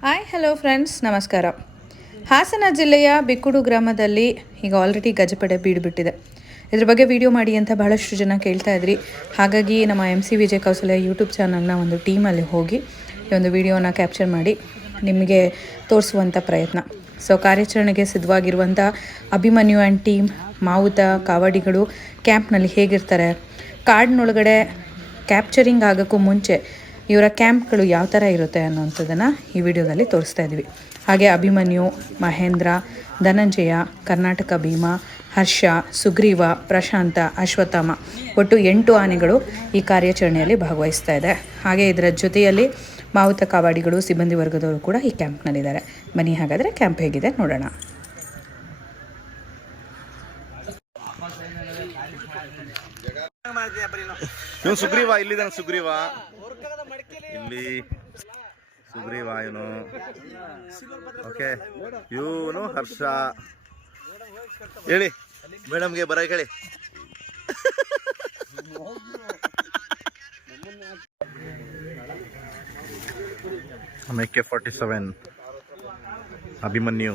Hi hello friends ನಮಸ್ಕಾರ. ಹಾಸನ ಜಿಲ್ಲೆಯ ಬಿಕ್ಕುಡು ಗ್ರಾಮದಲ್ಲಿ ಈಗ ಆಲ್ರೆಡಿ ಗಜಪಡೆ ಬೀಡುಬಿಟ್ಟಿದೆ. ಇದ್ರ ಬಗ್ಗೆ ವಿಡಿಯೋ ಮಾಡಿ ಅಂತ ಬಹಳಷ್ಟು ಜನ ಕೇಳ್ತಾ ಇದ್ರಿ. ಹಾಗಾಗಿ ನಮ್ಮ ಎಂ ಸಿ ವಿಜಯ್ ಕೌಶಲ್ಯ ಯೂಟ್ಯೂಬ್ ಚಾನಲ್ನ ಒಂದು ಟೀಮಲ್ಲಿ ಹೋಗಿ ಈ ಒಂದು ವಿಡಿಯೋನ ಕ್ಯಾಪ್ಚರ್ ಮಾಡಿ ನಿಮಗೆ ತೋರಿಸುವಂಥ ಪ್ರಯತ್ನ. ಸೊ ಕಾರ್ಯಾಚರಣೆಗೆ ಸಿದ್ಧವಾಗಿರುವಂಥ ಅಭಿಮನ್ಯು ಆ್ಯಂಡ್ ಟೀಮ್ ಮಾವುತ, ಕಾವಾಡಿಗಳು ಕ್ಯಾಂಪ್ನಲ್ಲಿ ಹೇಗಿರ್ತಾರೆ? ಕಾಡಿನೊಳಗಡೆ ಕ್ಯಾಪ್ಚರಿಂಗ್ ಆಗೋಕ್ಕೂ ಮುಂಚೆ ಇವರ ಕ್ಯಾಂಪ್ಗಳು ಯಾವ ಥರ ಇರುತ್ತೆ ಅನ್ನೋಂಥದ್ದನ್ನು ಈ ವಿಡಿಯೋದಲ್ಲಿ ತೋರಿಸ್ತಾ ಇದ್ದೀವಿ ಹಾಗೆ ಅಭಿಮನ್ಯು, ಮಹೇಂದ್ರ, ಧನಂಜಯ, ಕರ್ನಾಟಕ ಭೀಮಾ, ಹರ್ಷ, ಸುಗ್ರೀವ, ಪ್ರಶಾಂತ, ಅಶ್ವತ್ಥಾಮ ಒಟ್ಟು ಎಂಟು ಆನೆಗಳು ಈ ಕಾರ್ಯಾಚರಣೆಯಲ್ಲಿ ಭಾಗವಹಿಸ್ತಾ ಇದೆ. ಹಾಗೆ ಇದರ ಜೊತೆಯಲ್ಲಿ ಮಾವುತ ಕಾವಾಡಿಗಳು, ಸಿಬ್ಬಂದಿ ವರ್ಗದವರು ಕೂಡ ಈ ಕ್ಯಾಂಪ್ನಲ್ಲಿದ್ದಾರೆ. ಬನ್ನಿ ಹಾಗಾದರೆ ಕ್ಯಾಂಪ್ ಹೇಗಿದೆ ನೋಡೋಣ. ಸುಗ್ರೀವ, ಇಲ್ಲಿದ್ದಾನೆ ಸುಗ್ರೀವ. ಇಲ್ಲಿ ಸುಗ್ರೀವಾಯನು. ಓಕೆ ಇವನು ಹರ್ಷ. ಹೇಳಿ ಮೇಡಮ್ಗೆ ಬರ ಹೇಳಿ. K forty seven Abhimanyu.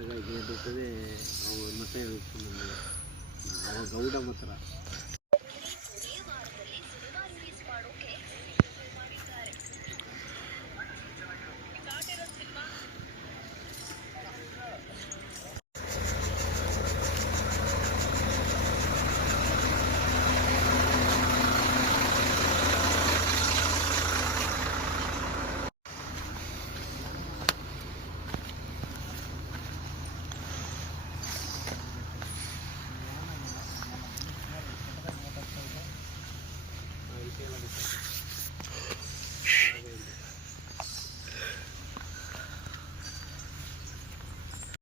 ಹಾಗಾಗಿ ಏನಿರ್ತದೆ ಅವು ಮತ್ತೆ ಗೌಡ ಮಾತ್ರ.